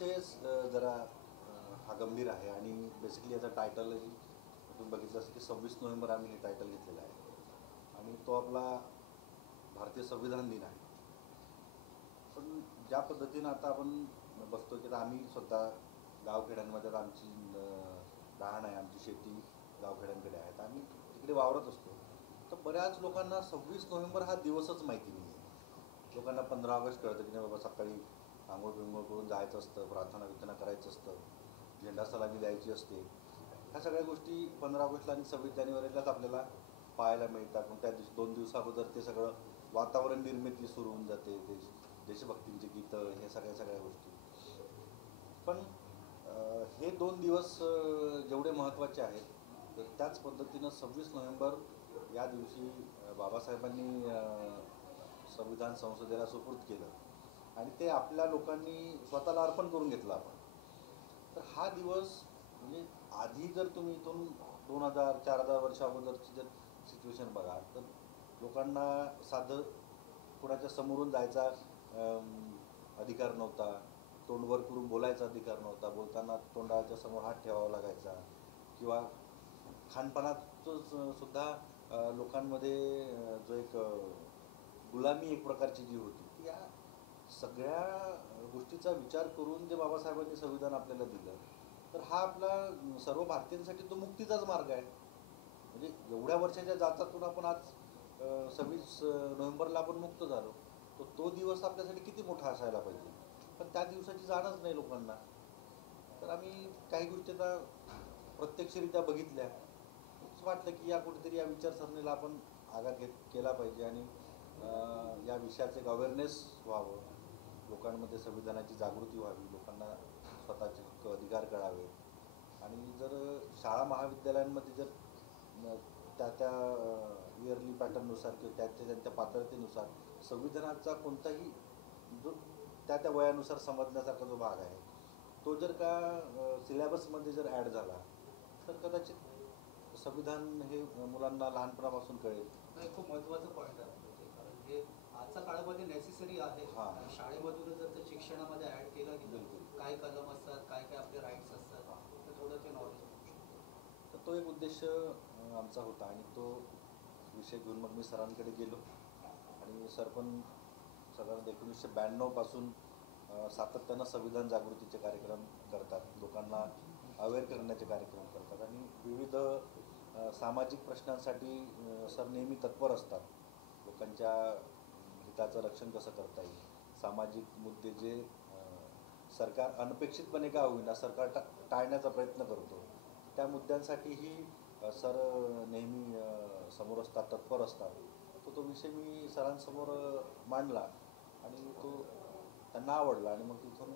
विषयच जरा हा गंभीर आहे आणि बेसिकली याचा टायटलही तुम्ही बघितलं असेल की 26 नोव्हेंबर आम्ही हे टायटल घेतलेलं आहे आणि तो आपला भारतीय संविधान दिन आहे. पण ज्या पद्धतीनं आता आपण बघतो की आम्ही स्वतः गावखेड्यांमध्ये आमची राहण आहे, आमची शेती गावखेड्यांकडे आहेत, आम्ही तिकडे वावरत असतो. तर बऱ्याच लोकांना 26 नोव्हेंबर हा दिवसच माहिती नाही आहे. लोकांना 15 ऑगस्ट कळतं की नाही बाबा, सकाळी आंघोळ बिंघोळ करून जायचं असतं, प्रार्थना विर्थना करायचं असतं, झेंडा सलामी द्यायची असते. ह्या सगळ्या गोष्टी 15 ऑगस्टला आणि 26 जानेवारीलाच आपल्याला पाहायला मिळतात. पण त्या दिवशी 2 दिवसाअगोदर ते सगळं वातावरण निर्मिती सुरू होऊन जाते, देशभक्तींची गीतं, हे सगळ्या गोष्टी. पण हे 2 दिवस जेवढे महत्त्वाचे आहेत, तर त्याच पद्धतीनं 26 नोव्हेंबर या दिवशी बाबासाहेबांनी संविधान संसदेला सुपूर्द केलं आणि ते आपल्या लोकांनी स्वतःला अर्पण करून घेतलं आपण. तर हा दिवस म्हणजे आधी जर तुम्ही इथून 2000-4000 वर्ष अगोदरची जर सिच्युएशन बघा, तर लोकांना साधं कुणाच्या समोरून जायचा अधिकार नव्हता, तोंडवर करून बोलायचा अधिकार नव्हता, बोलताना तोंडाच्या समोर हात ठेवावा लागायचा, किंवा खानपानातच सुद्धा लोकांमध्ये जो एक गुलामी एक प्रकारची जी होती, या सगळ्या गोष्टीचा विचार करून जे बाबासाहेबांनी संविधान आपल्याला दिलं, तर हा आपला सर्व भारतीयांसाठी तो मुक्तीचाच मार्ग आहे. म्हणजे एवढ्या वर्षाच्या जाचातून आपण आज 26 नोव्हेंबरला आपण मुक्त झालो, तर तो दिवस आपल्यासाठी किती मोठा असायला पाहिजे. पण त्या दिवसाची जाणच नाही लोकांना. तर आम्ही काही गोष्टी आता प्रत्यक्षरित्या बघितल्या, असं वाटलं की या कुठेतरी या विचारसरणीला आपण आघात केला पाहिजे आणि या विषयाचं एक अवेअरनेस व्हावं, लोकांमध्ये संविधानाची जागृती व्हावी, लोकांना स्वतःचे हक्क अधिकार कळावे. आणि जर शाळा महाविद्यालयांमध्ये जर त्या इयरली पॅटर्ननुसार किंवा त्यांच्या पात्रतेनुसार संविधानाचा कोणताही जो त्या वयानुसार समजण्यासारखा जो भाग आहे, तो जर का सिलेबसमध्ये जर ॲड झाला, तर कदाचित संविधान हे मुलांना लहानपणापासून कळेल. खूप महत्त्वाचं पॉईंट आहे, कारण हे आजच्या काळामध्ये नेसेसरी आहे. शाळेमधून जर ते शिक्षणामध्ये ॲड केलं गेलं, काय कलम असतात, काय काय आपले राईट्स असतात, तर थोडं ते नॉलेज. तर तो एक उद्देश आमचा होता आणि तो विषय घेऊन मग मी सरांकडे गेलो आणि सर पण साधारण 1992 पासून सातत्यानं संविधान जागृतीचे कार्यक्रम करतात, लोकांना अवेअर करण्याचे कार्यक्रम करतात आणि विविध सामाजिक प्रश्नांसाठी सर नेहमी तत्पर असतात. लोकांच्या हिताचं रक्षण कसं करता येईल, सामाजिक मुद्दे जे सरकार अनपेक्षितपणे का होईना सरकार टाळण्याचा प्रयत्न करतो, त्या मुद्द्यांसाठीही सर नेहमी समोर असतात, तत्पर असतात. तो विषय मी सरांसमोर मांडला आणि तो त्यांना आवडला आणि मग तिथून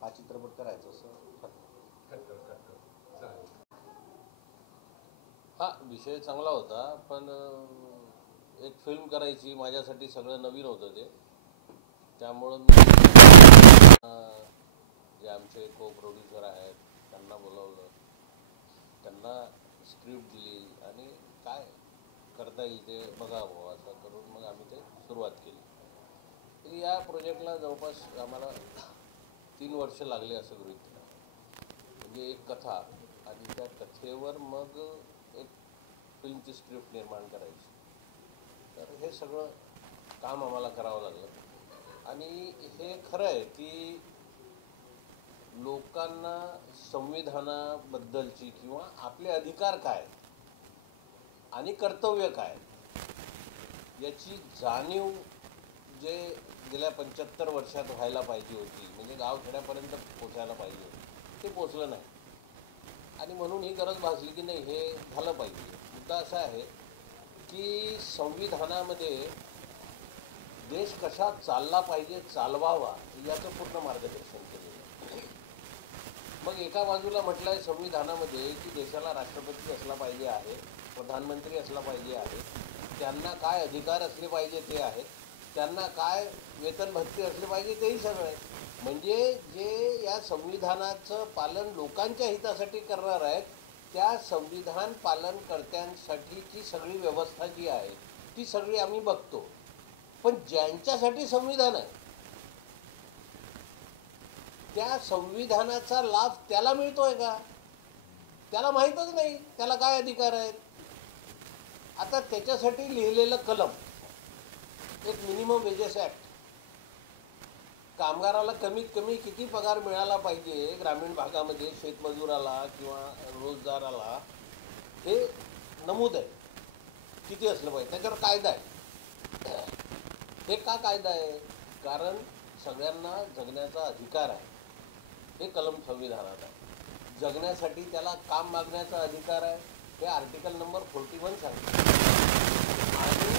हा चित्रपट करायचा असं हा विषय चांगला होता, पण एक फिल्म करायची माझ्यासाठी सगळं नवीन होतं ते. त्यामुळं मी जे आमचे को प्रोड्युसर आहेत त्यांना बोलावलं, त्यांना स्क्रिप्ट दिली आणि काय करता येईल ते बघावं असं करून मग आम्ही ते सुरुवात केली. तर या प्रोजेक्टला जवळपास आम्हाला 3 वर्ष लागले असं गृहीत धरा. म्हणजे एक कथा आणि त्या कथेवर मग एक फिल्मची स्क्रिप्ट निर्माण करायची. तर हे सगळं काम आम्हाला करावं लागलं आणि हे खरं आहे की लोकांना संविधानाबद्दलची किंवा आपले अधिकार काय आणि कर्तव्य काय याची जाणीव जे गेल्या 75 वर्षात व्हायला पाहिजे होती, म्हणजे गावखेड्यापर्यंत पोचायला पाहिजे होती, ते पोचलं नाही. आणि म्हणून ही गरज भासली की नाही हे झालं पाहिजे. मुद्दा असा आहे की संविधानामध्ये देश कशा चालला पाहिजे, चालवावा याचं पूर्ण मार्गदर्शन केलेलं आहे. मग एका बाजूला म्हटलं आहे संविधानामध्ये की देशाला राष्ट्रपती असला पाहिजे आहे, प्रधानमंत्री असला पाहिजे आहे, त्यांना काय अधिकार असले पाहिजे ते आहेत, त्यांना काय वेतन भत्ते असले पाहिजे तेही सगळं आहे. म्हणजे जे या संविधानाचं पालन लोकांच्या हितासाठी करणार आहेत, त्या संविधान पालनकर्त्यांसाठीची सगळी व्यवस्था जी आहे ती सगळी आम्ही बघतो. पण ज्यांच्यासाठी संविधान आहे त्या संविधानाचा लाभ त्याला मिळतोय का? त्याला माहीतच नाही त्याला काय अधिकार आहेत. आता त्याच्यासाठी लिहिलेलं कलम, एक मिनिमम वेजेस ॲक्ट, कामगाराला कमीत कमी किती पगार मिळाला पाहिजे ग्रामीण भागामध्ये शेतमजुराला किंवा रोजगाराला, हे नमूद आहे किती असलं पाहिजे. त्याच्यावर कायदा आहे. हे का कायदा आहे? कारण सगळ्यांना जगण्याचा अधिकार आहे, हे कलम संविधानात आहे. जगण्यासाठी त्याला काम मागण्याचा अधिकार आहे, हे आर्टिकल नंबर 41 सांगते. आणि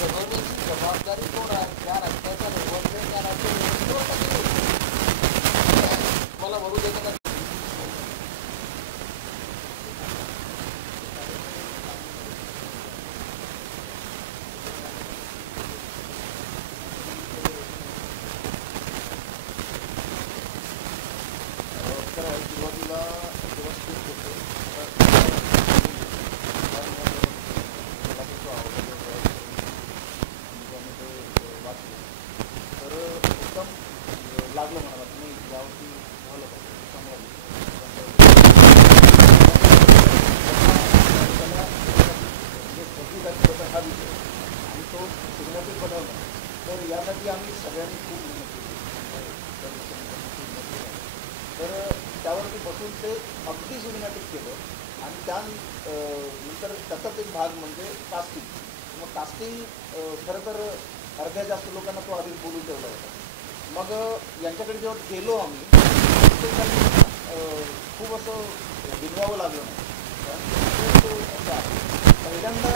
जगवण्याची जबाबदारी कोण आहे? ज्या राज्याचा रहिवासी आहे त्या राज्यात मला म्हणू देतं का? सुरुवातीला व्यवस्थित होते वाचले तर एकदम लागलं मला नाही यावरती झालं पाहिजे चांगलं. म्हणजे प्रतिजाती होता हा विषय आणि तो सिग्नेटिव्ह बनवला, तर यासाठी आम्ही सगळ्यांनी खूप मेहनत केली. तर त्यावरती बसून ते अगदी सिनेमॅटिक केलं आणि त्यानंतर त्याचाच एक भाग म्हणजे कास्टिंग. मग कास्टिंग खरं तर अर्ध्या जास्त लोकांना तो आधीच बोलून ठेवला होता. मग यांच्याकडे जेव्हा गेलो आम्ही ते काही खूप असं बिनवावं लागलं नाही. पहिल्यांदा